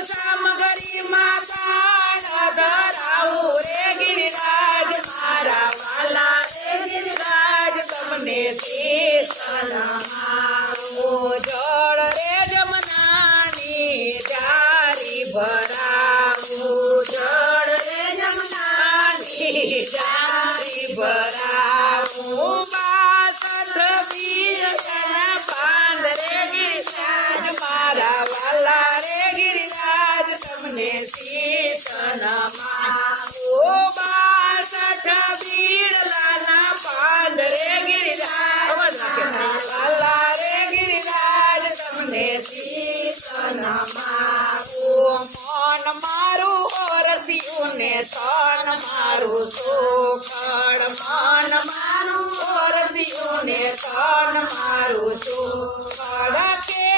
સામગરી માં પ્રાણ ધરાવું રે ગિરિરાજ મારા વાલા રે ગિરિરાજ તમને જળ રે જમનાની જારી ભરાવું જળ રે જમનાની જારી ભરાવું બાસઠ બીજ પાંદ રે ગિરિરાજ મારા વાલા રે ગિરિરાજ તમને બાસઠ બીડલાના પાંદ રે ગિરિરાજ વાલા રે ગિરિરાજ તમને મન મારું ઓરસ્યું ને તન મારું ચોખડ મન મારું ઓરસ્યું ને તન મારું ચોખડ